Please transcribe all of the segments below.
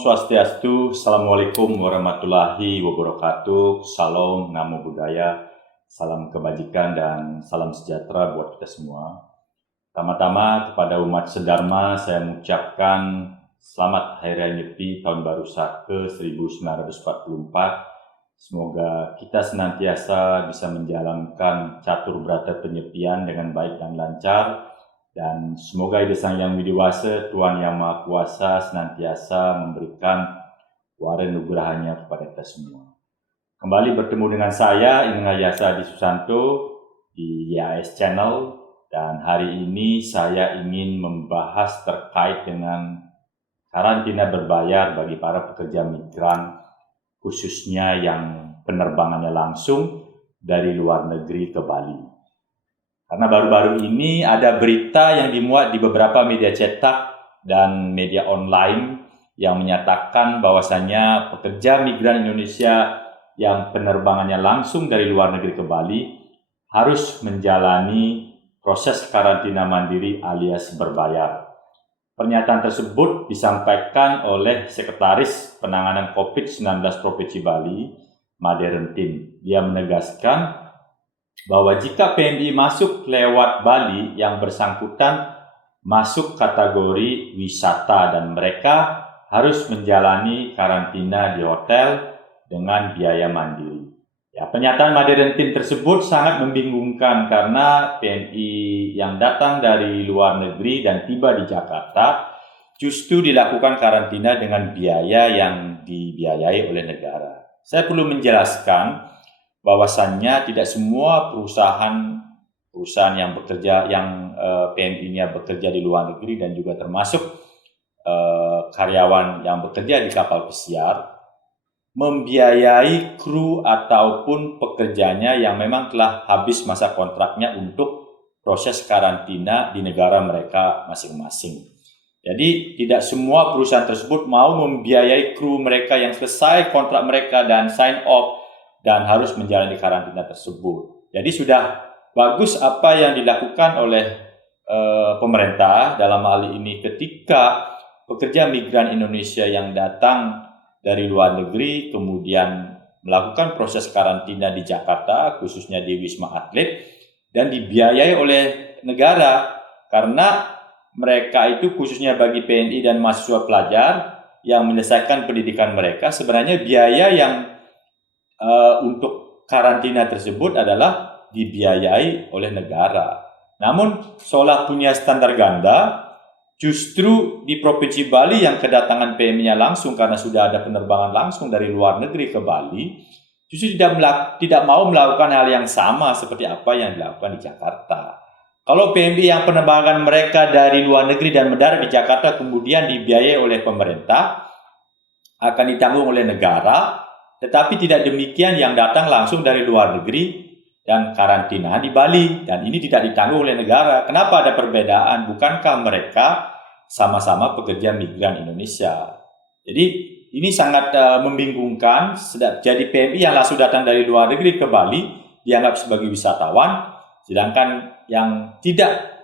Swastiastu, Assalamualaikum warahmatullahi wabarakatuh, Salam, Namo Buddhaya, salam kebajikan dan salam sejahtera buat kita semua. Pertama-tama kepada umat sedharma saya mengucapkan selamat Hari Raya Nyepi Tahun Baru Saka 1944. Semoga kita senantiasa bisa menjalankan catur brata penyepian dengan baik dan lancar. Dan semoga Ida Sang Yang Widiwasa, Tuhan Yang Maha Kuasa senantiasa memberikan wara nugrahanya kepada kita semua. Kembali bertemu dengan saya, Ineng Yasa Adi Susanto di YAS Channel. Dan hari ini saya ingin membahas terkait dengan karantina berbayar bagi para pekerja migran, khususnya yang penerbangannya langsung dari luar negeri ke Bali. Karena baru-baru ini ada berita yang dimuat di beberapa media cetak dan media online yang menyatakan bahwasannya pekerja migran Indonesia yang penerbangannya langsung dari luar negeri ke Bali harus menjalani proses karantina mandiri alias berbayar. Pernyataan tersebut disampaikan oleh Sekretaris Penanganan COVID-19 Provinsi Bali, Made Rentin. Dia menegaskan bahwa jika PMI masuk lewat Bali, yang bersangkutan masuk kategori wisata dan mereka harus menjalani karantina di hotel dengan biaya mandiri. Ya, pernyataan Made Rentin tersebut sangat membingungkan karena PMI yang datang dari luar negeri dan tiba di Jakarta justru dilakukan karantina dengan biaya yang dibiayai oleh negara. Saya perlu menjelaskan bahwasannya tidak semua perusahaan yang bekerja PMI-nya bekerja di luar negeri dan juga termasuk karyawan yang bekerja di kapal pesiar membiayai kru ataupun pekerjanya yang memang telah habis masa kontraknya untuk proses karantina di negara mereka masing-masing. Jadi tidak semua perusahaan tersebut mau membiayai kru mereka yang selesai kontrak mereka dan sign off dan harus menjalani karantina tersebut. Jadi sudah bagus apa yang dilakukan oleh pemerintah dalam hal ini ketika pekerja migran Indonesia yang datang dari luar negeri kemudian melakukan proses karantina di Jakarta, khususnya di Wisma Atlet, dan dibiayai oleh negara karena mereka itu khususnya bagi PNI dan mahasiswa pelajar yang menyelesaikan pendidikan mereka, sebenarnya biaya yang untuk karantina tersebut adalah dibiayai oleh negara. Namun seolah punya standar ganda, justru di Provinsi Bali yang kedatangan PMI-nya langsung karena sudah ada penerbangan langsung dari luar negeri ke Bali, justru tidak mau melakukan hal yang sama seperti apa yang dilakukan di Jakarta. Kalau PMI yang penerbangan mereka dari luar negeri dan mendarat di Jakarta kemudian dibiayai oleh pemerintah, akan ditanggung oleh negara. Tetapi tidak demikian yang datang langsung dari luar negeri dan karantina di Bali. Dan ini tidak ditanggung oleh negara. Kenapa ada perbedaan? Bukankah mereka sama-sama pekerja migran Indonesia? Jadi ini sangat membingungkan. Jadi PMI yang langsung datang dari luar negeri ke Bali dianggap sebagai wisatawan. Sedangkan yang tidak,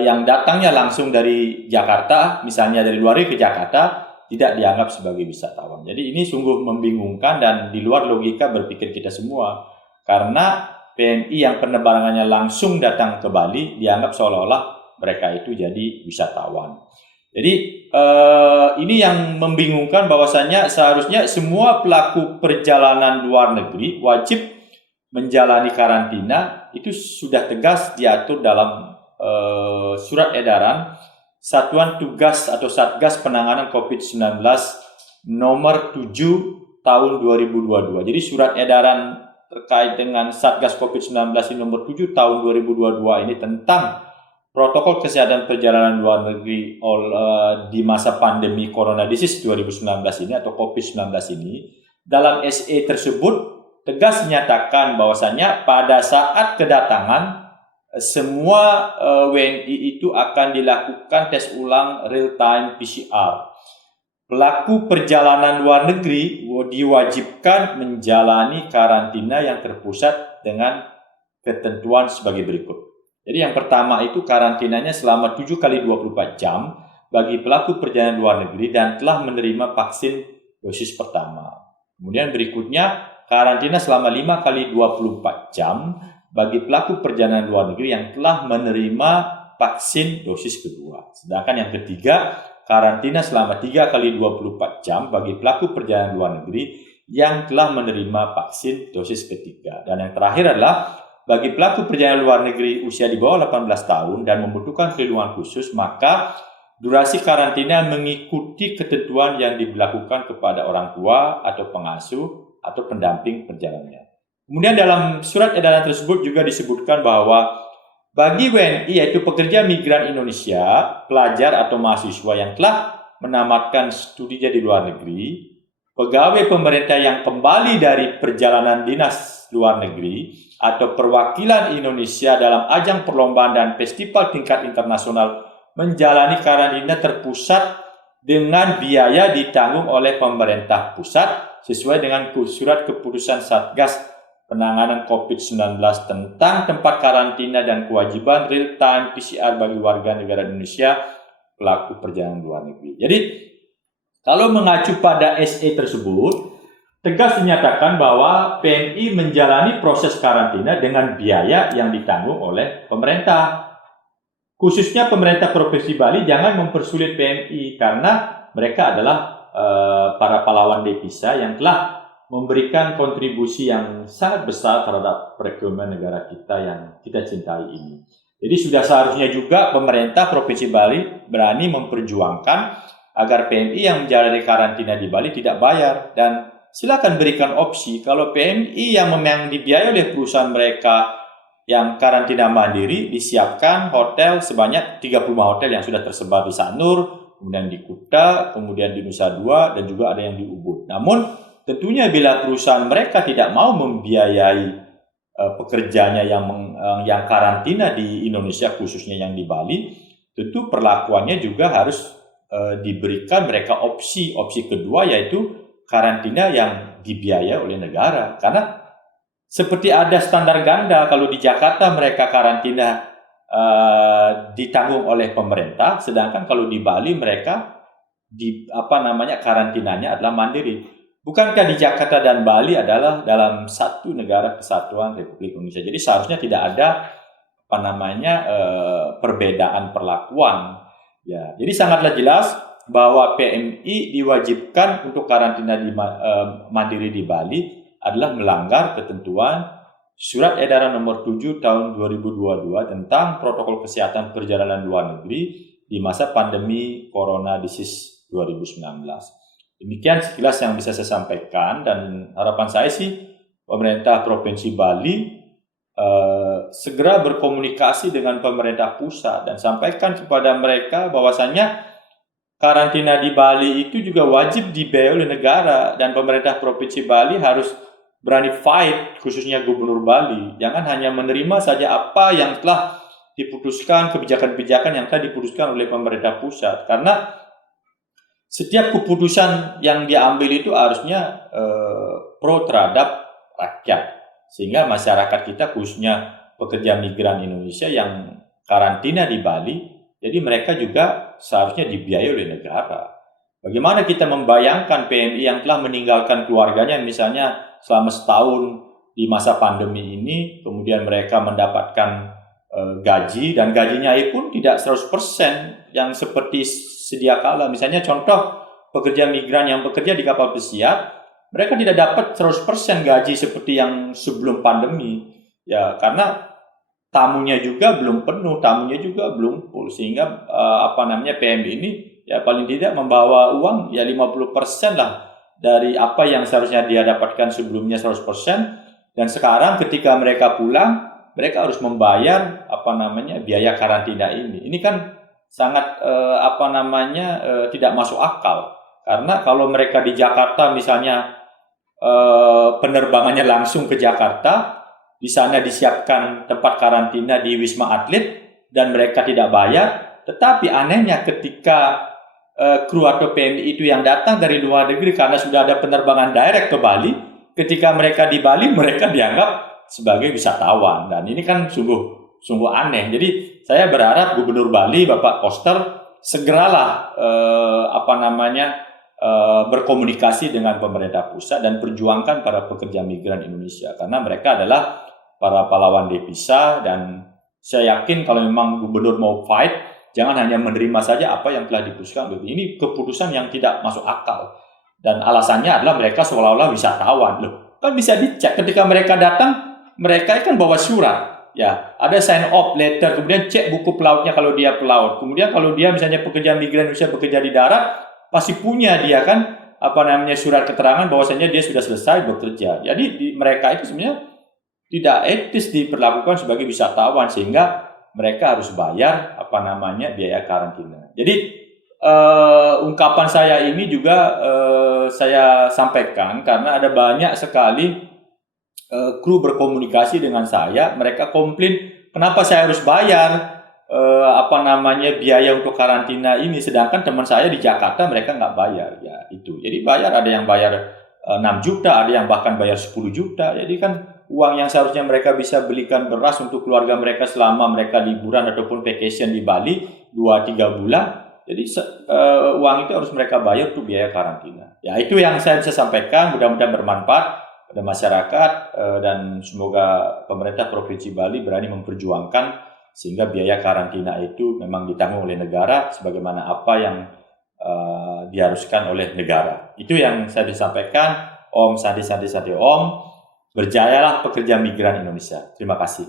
yang datangnya langsung dari Jakarta, misalnya dari luar negeri ke Jakarta, tidak dianggap sebagai wisatawan. Jadi ini sungguh membingungkan dan di luar logika berpikir kita semua. Karena PMI yang penerbangannya langsung datang ke Bali dianggap seolah-olah mereka itu jadi wisatawan. Jadi ini yang membingungkan bahwasannya seharusnya semua pelaku perjalanan luar negeri wajib menjalani karantina. Itu sudah tegas diatur dalam surat edaran Satuan Tugas atau Satgas Penanganan COVID-19 nomor 7 tahun 2022. Jadi surat edaran terkait dengan Satgas COVID-19 nomor 7 tahun 2022 ini tentang protokol kesehatan perjalanan luar negeri di masa pandemi Corona Disease 2019 ini atau COVID-19 ini. Dalam SE tersebut tegas menyatakan bahwasannya pada saat kedatangan semua WNI itu akan dilakukan tes ulang real-time PCR. Pelaku perjalanan luar negeri diwajibkan menjalani karantina yang terpusat dengan ketentuan sebagai berikut. Jadi yang pertama itu karantinanya selama 7 kali 24 jam bagi pelaku perjalanan luar negeri dan telah menerima vaksin dosis pertama. Kemudian berikutnya, karantina selama 5 kali 24 jam bagi pelaku perjalanan luar negeri yang telah menerima vaksin dosis kedua. Sedangkan yang ketiga, karantina selama 3 kali 24 jam bagi pelaku perjalanan luar negeri yang telah menerima vaksin dosis ketiga. Dan yang terakhir adalah bagi pelaku perjalanan luar negeri usia di bawah 18 tahun dan membutuhkan perlindungan khusus, maka durasi karantina mengikuti ketentuan yang diberlakukan kepada orang tua atau pengasuh atau pendamping perjalanannya. Kemudian dalam surat edaran tersebut juga disebutkan bahwa bagi WNI, yaitu pekerja migran Indonesia, pelajar atau mahasiswa yang telah menamatkan studinya di luar negeri, pegawai pemerintah yang kembali dari perjalanan dinas luar negeri, atau perwakilan Indonesia dalam ajang perlombaan dan festival tingkat internasional menjalani karantina terpusat dengan biaya ditanggung oleh pemerintah pusat sesuai dengan surat keputusan Satgas penanganan COVID-19 tentang tempat karantina dan kewajiban real-time PCR bagi warga negara Indonesia pelaku perjalanan luar negeri. Jadi, kalau mengacu pada SE tersebut, tegas dinyatakan bahwa PMI menjalani proses karantina dengan biaya yang ditanggung oleh pemerintah. Khususnya pemerintah Provinsi Bali jangan mempersulit PMI karena mereka adalah para pahlawan devisa yang telah memberikan kontribusi yang sangat besar terhadap perekonomian negara kita yang kita cintai ini. Jadi sudah seharusnya juga pemerintah Provinsi Bali berani memperjuangkan agar PMI yang menjalani karantina di Bali tidak bayar, dan silakan berikan opsi kalau PMI yang memang dibiayai oleh perusahaan mereka yang karantina mandiri disiapkan hotel sebanyak 35 hotel yang sudah tersebar di Sanur, kemudian di Kuta, kemudian di Nusa Dua, dan juga ada yang di Ubud. Namun tentunya bila perusahaan mereka tidak mau membiayai pekerjanya yang karantina di Indonesia, khususnya yang di Bali, tentu perlakuannya juga harus diberikan mereka opsi kedua, yaitu karantina yang dibiayai oleh negara. Karena seperti ada standar ganda, kalau di Jakarta mereka karantina ditanggung oleh pemerintah, sedangkan kalau di Bali mereka karantinanya adalah mandiri. Bukankah di Jakarta dan Bali adalah dalam satu negara kesatuan Republik Indonesia? Jadi seharusnya tidak ada perbedaan perlakuan. Ya, jadi sangatlah jelas bahwa PMI diwajibkan untuk karantina mandiri di Bali adalah melanggar ketentuan Surat Edaran Nomor 7 Tahun 2022 tentang Protokol Kesehatan Perjalanan Luar Negeri di masa pandemi Corona Disease 2019. Demikian sekilas yang bisa saya sampaikan, dan harapan saya sih pemerintah Provinsi Bali segera berkomunikasi dengan pemerintah pusat dan sampaikan kepada mereka bahwasannya karantina di Bali itu juga wajib dibiayai oleh negara, dan pemerintah Provinsi Bali harus berani fight, khususnya Gubernur Bali. Jangan hanya menerima saja apa yang telah diputuskan, kebijakan-kebijakan yang telah diputuskan oleh pemerintah pusat. Karena setiap keputusan yang diambil itu harusnya pro terhadap rakyat. Sehingga masyarakat kita, khususnya pekerja migran Indonesia yang karantina di Bali, jadi mereka juga seharusnya dibiayai oleh negara. Bagaimana kita membayangkan PMI yang telah meninggalkan keluarganya misalnya selama setahun di masa pandemi ini, kemudian mereka mendapatkan gaji, dan gajinya pun tidak 100% yang seperti sedia kala. Misalnya contoh pekerja migran yang bekerja di kapal pesiar, mereka tidak dapat 100% gaji seperti yang sebelum pandemi. Ya, karena tamunya juga belum penuh, tamunya juga belum full, sehingga PMI ini ya paling tidak membawa uang ya 50% lah dari apa yang seharusnya dia dapatkan sebelumnya 100%, dan sekarang ketika mereka pulang, mereka harus membayar biaya karantina ini. Ini kan sangat tidak masuk akal. Karena kalau mereka di Jakarta misalnya penerbangannya langsung ke Jakarta, di sana disiapkan tempat karantina di Wisma Atlet dan mereka tidak bayar, tetapi anehnya ketika kru atau PMI itu yang datang dari luar negeri karena sudah ada penerbangan direct ke Bali, ketika mereka di Bali mereka dianggap sebagai wisatawan, dan ini kan sungguh aneh. Jadi saya berharap Gubernur Bali Bapak Koster segeralah berkomunikasi dengan pemerintah pusat dan perjuangkan para pekerja migran Indonesia, karena mereka adalah para pahlawan devisa. Dan saya yakin kalau memang gubernur mau fight, jangan hanya menerima saja apa yang telah diputuskan. Ini keputusan yang tidak masuk akal, dan alasannya adalah mereka seolah-olah wisatawan. Loh, kan bisa dicek ketika mereka datang, mereka kan bawa surat. Ya, ada sign off letter, kemudian cek buku pelautnya kalau dia pelaut. Kemudian kalau dia misalnya pekerja migran Indonesia bekerja di darat, pasti punya dia kan surat keterangan bahwasanya dia sudah selesai bekerja. Jadi mereka itu sebenarnya tidak etis diperlakukan sebagai wisatawan, sehingga mereka harus bayar biaya karantina. Jadi ungkapan saya ini juga saya sampaikan karena ada banyak sekali kru berkomunikasi dengan saya. Mereka komplain, kenapa saya harus bayar biaya untuk karantina ini, sedangkan teman saya di Jakarta mereka nggak bayar. Ya itu, jadi bayar, ada yang bayar 6 juta, ada yang bahkan bayar 10 juta. Jadi kan uang yang seharusnya mereka bisa belikan beras untuk keluarga mereka selama mereka liburan ataupun vacation di Bali 2-3 bulan, jadi uang itu harus mereka bayar untuk biaya karantina. Ya itu yang saya bisa sampaikan, mudah-mudahan bermanfaat pada masyarakat, dan semoga pemerintah Provinsi Bali berani memperjuangkan sehingga biaya karantina itu memang ditanggung oleh negara sebagaimana apa yang diharuskan oleh negara. Itu yang saya disampaikan. Om Santi Santi Santi Om. Berjayalah pekerja migran Indonesia. Terima kasih.